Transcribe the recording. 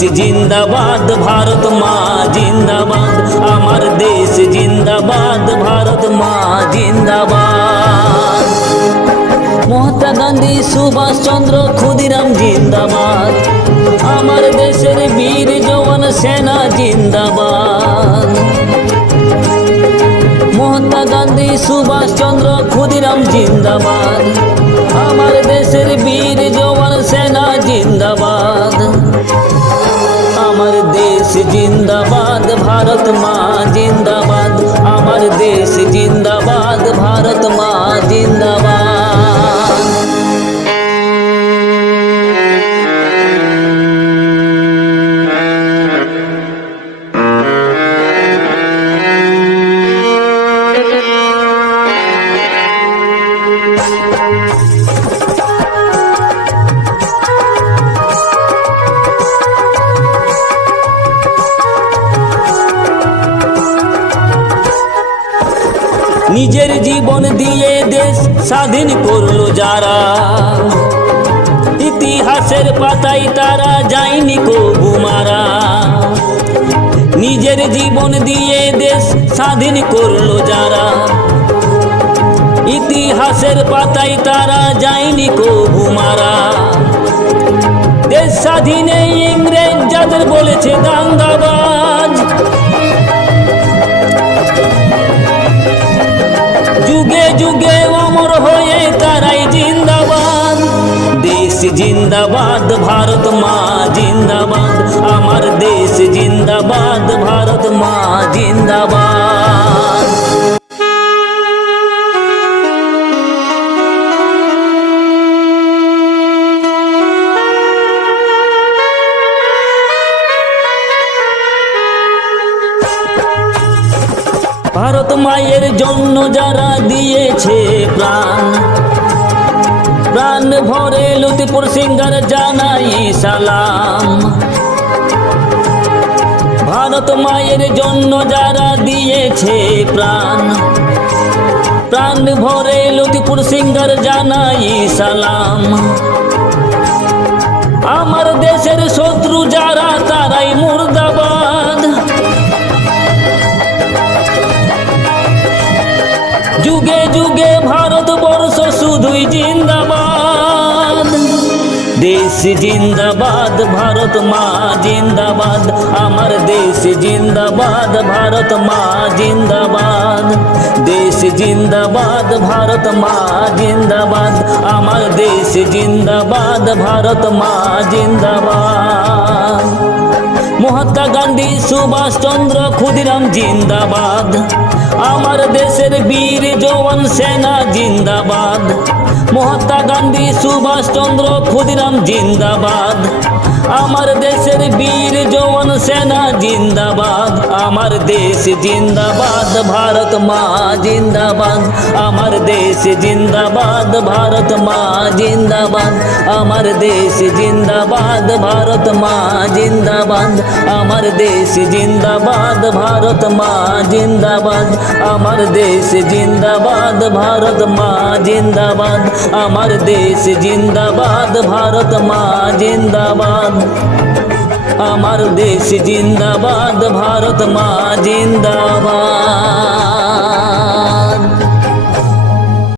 জিন্দাবাদ, ভারত মা জিন্দাবাদ। আমার দেশ জিন্দাবাদ, ভারত মা জিন্দাবাদ। মহাত্মা গান্ধী, সুভাষ চন্দ্র ক্ষুদিরাম জিন্দাবাদ। আমার দেশের বীর জওয়ান সেনা জিন্দাবাদ। মহাত্মা গান্ধী, সুভাষ চন্দ্র ক্ষুদিরাম জিন্দাবাদ। জিন্দাবাদ ভারত মা। নিজের জীবন দিয়ে দেশ স্বাধীন করল যারা। ইতিহাসের পাতায় তারা যায়নি কবু মারা। নিজের জীবন দিয়ে দেশ স্বাধীন করল যারা। ইতিহাসের পাতায় তারা যায়নি কবু মারা। দেশ স্বাধীনে ইংরেজ যাদের বলেছে দাঙ্গাবাজ হয়ে তারাই জিন্দাবাদ। দেশ জিন্দাবাদ ভারত মা জিন্দাবাদ। আমার দেশ জিন্দাবাদ ভারত মা জিন্দাবাদ। ভারত মায়ের জন্য যারা দিয়েছে প্রাণ প্রাণ ভরে লতিপুর সিঙ্গার জানাই সালাম। ভারত মায়ের জন্য যারা দিয়েছে প্রাণ প্রাণ ভরে লতিপুর সিঙ্গার জানাই সালাম। যুগে যুগে ভারতবর্ষ শুধুই জিন্দাবাদ। দেশ জিন্দাবাদ, ভারত মা জিন্দাবাদ, আমার দেশ জিন্দাবাদ, ভারত মা জিন্দাবাদ। দেশ জিন্দাবাদ, ভারত মা জিন্দাবাদ, আমার দেশ জিন্দাবাদ, ভারত মা জিন্দাবাদ। মহাত্মা গান্ধী, সুভাষ চন্দ্র ক্ষুদিরাম জিন্দাবাদ। আমার দেশের বীর জওয়ান সেনা জিন্দাবাদ। মহাত্মা গান্ধী, সুভাষ চন্দ্র ক্ষুদিরাম জিন্দাবাদ। আমার দেশের বীর জওয়ান সেনা জিন্দাবাদ, আমার দেশ জিন্দাবাদ, ভারত মা জিন্দাবাদ, আমার দেশ জিন্দাবাদ, ভারত মা জিন্দাবাদ, আমার দেশ জিন্দাবাদ, ভারত মা জিন্দাবাদ, আমার দেশ জিন্দাবাদ, ভারত মা জিন্দাবাদ, আমার দেশ জিন্দাবাদ, ভারত মা জিন্দাবাদ, আমার দেশ জিন্দাবাদ, ভারত মা জিন্দাবাদ। আমার দেশ জিন্দাবাদ ভারত মা জিন্দাবাদ।